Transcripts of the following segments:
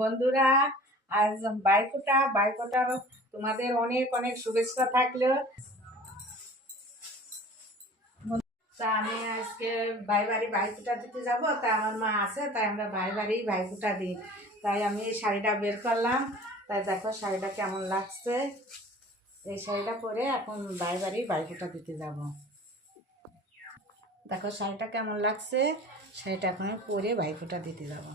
বন্ধুরা, আজ বাইকোটা বাইকোটার তোমাদের অনেক অনেক শুভেচ্ছা থাকল। তা আমি আজকে ভাই বাড়ি ভাইফোঁটা দিতে যাব। তা আমার মা আছে, তাই আমরা ভাই বাড়ি ভাইফোঁটা দিই। তাই আমি এই শাড়িটা বের করলাম। তাই দেখো শাড়িটা কেমন লাগছে। এই শাড়িটা পরে এখন ভাই বাড়ি ভাইফোঁটা দিতে যাব। দেখো শাড়িটা কেমন লাগছে। শাড়িটা এখন পরে ভাইফোঁটা দিতে যাব।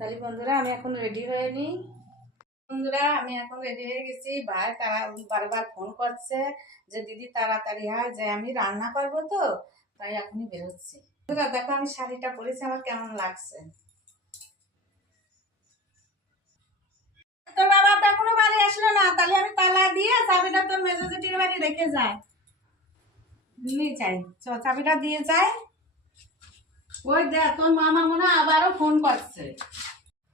তাহলে বন্ধুরা, আমি এখন রেডি হয়ে নিই। বন্ধুরা, আমি এখন রেডি হয়ে গেছি। ভাই তারা বারবার ফোন করছে যে, দিদি, তাড়াতাড়ি হয় যে আমি রান্না করব তো, তাই এখনই বেরোচ্ছি। বন্ধুরা, দেখো আমি শাড়িটা পরেছি, আমার কেমন লাগছে। তোর বাবা, তো এখনও বাড়ি আসলো না, তাহলে আমি তালা দিয়ে চাবিটা তোর মেজোজিটির বাড়ি রেখে যাই। নিয়ে যাই। চ, চাবিটা দিয়ে যাই। ওই দেখ তোর মামা মনে আবারও ফোন করছে।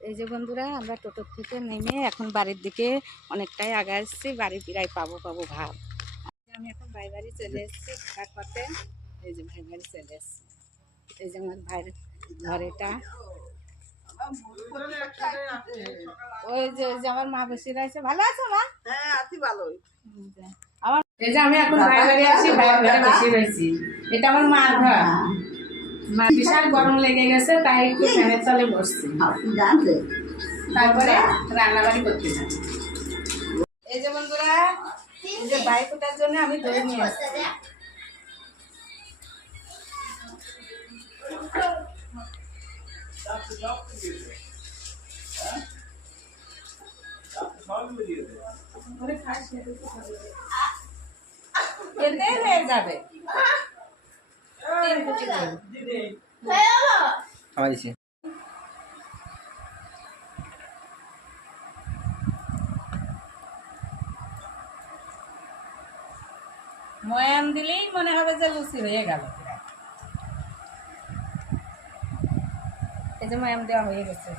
এই যে বন্ধুরা আমরা টোটোর থেকে নেমে এখন বাড়ির দিকে অনেকটাই আগে আসছি বাড়ি প্রায় পাবো পাবো ভাব। আমি এখন ভাই বাড়ি চলে এসেছি পথে। এই যে ভাই বাড়ি চলে এসেছি। এই যে আমার ভাইয়ের ঘর এটা। ওই যে ওই যে আমার মা বসে রয়েছে। ভালো আছো মা? হ্যাঁ আছি ভালোই। আমার এই যে আমি এখন ভাই বাড়ি আসি ভাইয়ের ঘরে বসে রয়েছি। এটা আমার মার ঘর। মা বিশাল গরম লেগে গেছে, তাই একটু ফ্যানের তলে বসছি। তারপরে রান্নাবাড়ি করতে যাই এই যে বন্ধুরা যে ভাই ফোটার জন্য আমি দই নিয়ে আসছি। এতেই হয়ে যাবে। আমার দিছে। ময়াম দিলেই মনে হবে যে লুচি হয়ে গেল। এই যে ময়াম দেওয়া হয়ে গেছে।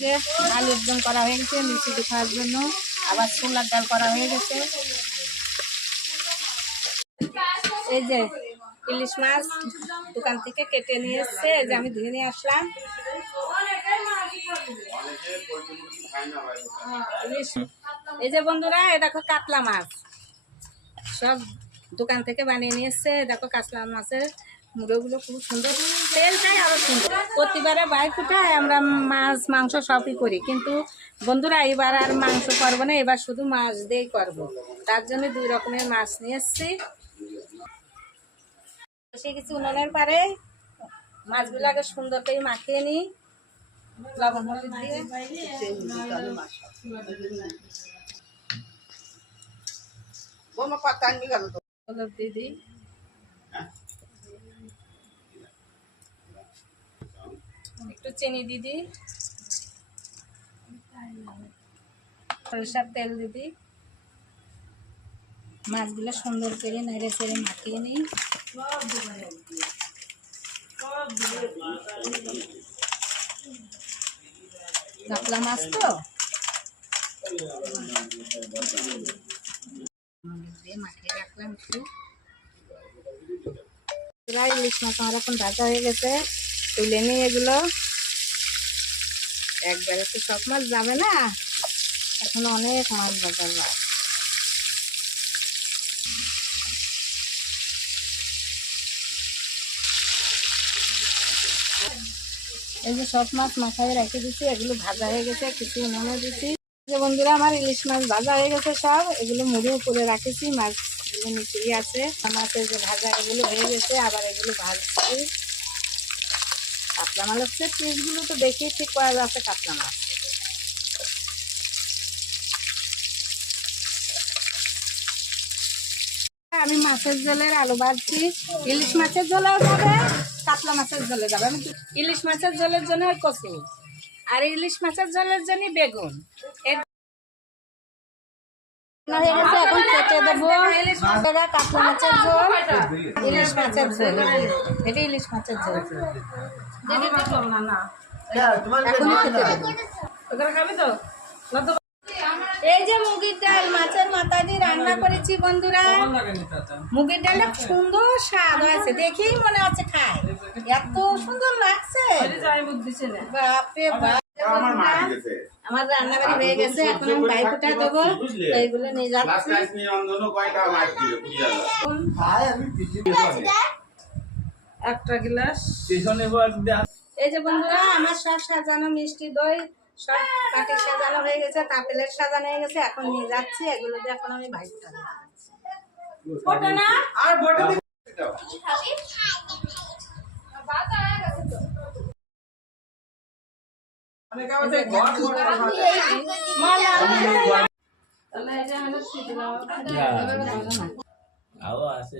যে আলুর দম করা হয়ে গেছে দিয়ে খাওয়ার জন্য। আবার ছোলার ডাল করা হয়ে গেছে। এই যে ইলিশ মাছ দোকান থেকে কেটে নিয়ে এসছে যে আমি ধুয়ে নিয়ে আসলাম। এই যে বন্ধুরা এ দেখো কাতলা মাছ। সব দোকান থেকে বানিয়ে নিয়ে এসছে দেখো কাতলা মাছের মুড়োগুলো খুব সুন্দর। তেলটাই আরও সুন্দর। প্রতিবারে আমরা মাছ মাংস সবই করি। কিন্তু বন্ধুরা এবার আর মাংস করব না এবার শুধু মাছ দিয়েই করব। তার জন্য দুই রকমের মাছ নিয়ে এসছি। বসে গেছি উনুনের পারে মাছগুলাকে সুন্দর করে মাখিয়ে নিই। লবণ হলুদ দিয়ে। হলুদ দিয়ে দিই। একটু চিনি দিয়ে দিই। সরিষার তেল দিয়ে দিই। মাছগুলো সুন্দর করে নেড়ে চেড়ে মাখিয়ে নিই। কাতলা মাছ তো? মাখিয়ে রাখলাম একটু। প্রায় ইলিশ মাছ আমার এখন ভাজা হয়ে গেছে। তুলে নিই এগুলো। একবারে তো সব মাছ যাবে না। এখন অনেক মাছ বাজার বার এই যে সব মাছ মাথায় রেখে দিচ্ছি এগুলো ভাজা হয়ে গেছে কিছু মনে দিচ্ছি বন্ধুরা, আমার ইলিশ মাছ ভাজা হয়ে গেছে সব। এগুলো মুড়ি উপরে রাখেছি, মাছগুলো নিচেই আছে। মাছের যে ভাজা এগুলো হয়ে গেছে, আবার এগুলো ভাজছি। কাতলা মাছ হচ্ছে পিসগুলো তো দেখি ঠিক করা যাচ্ছে কাতলা মাছ। আমি মাছের ঝোলের আলু ভাজছি ইলিশ মাছের ঝোলেও যাবে কাতলা মাছের ঝোলে যাবে। আমি ইলিশ মাছের ঝোলের জন্য কচু আর ইলিশ মাছের ঝোলের জন্য বেগুন। এর এখন কেটে দেবো। এটা কাতলা মাছের ঝোল ইলিশ মাছের ঝোল। এটা ইলিশ মাছের ঝোল। না এই যে মুগের ডাল মাছের মাথা দিয়ে রান্না করেছি বন্ধুরা। মুগের ডালটা সুন্দর স্বাদ হয়েছে দেখেই মনে হচ্ছে খায় এত সুন্দর লাগছে। বাপরে বাপ। বন্ধুরা, আমার রান্না বাড়ি হয়ে গেছে এখন আমি গাই ফুটা দেবো। এইগুলো নিয়ে যাচ্ছি। একটা গ্লাস। এই যে বন্ধুরা আমার সব সাজানো মিষ্টি দই সব কাঠে সাজানো হয়ে গেছে তাপেলের সাজানো হয়ে গেছে এখন নিয়ে যাচ্ছি এগুলো দিয়ে এখন আমি ভাই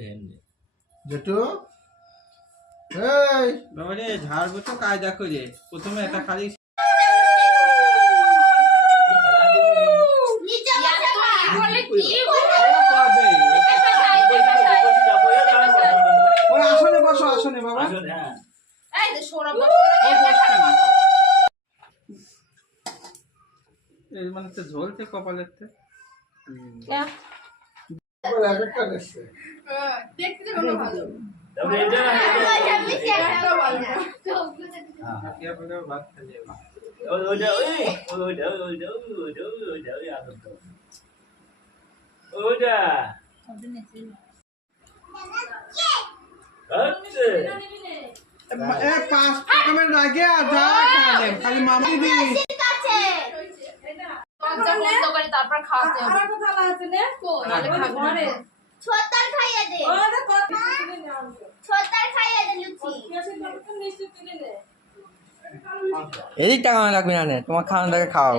এমনি। জেঠু? এই। বাবারে ঝাড়বো তো কায়দা করে। প্রথমে একটা খালি আসনে বসো আসনে বাবা। এই মানে তো ঝোলতে কপালের একটা দেখছে ভাত খাইয়ে এ পাঁচ রকমের লাগে আর যা খালি মামা তারপর খাওয়াতে হবে ছোটার খাইয়ে দে। ওরে কত? খাইয়ে দে লুচি। এদিক টাকা লাগবে না তোমার তোমার খাওয়ানোটাকে খাওয়াও।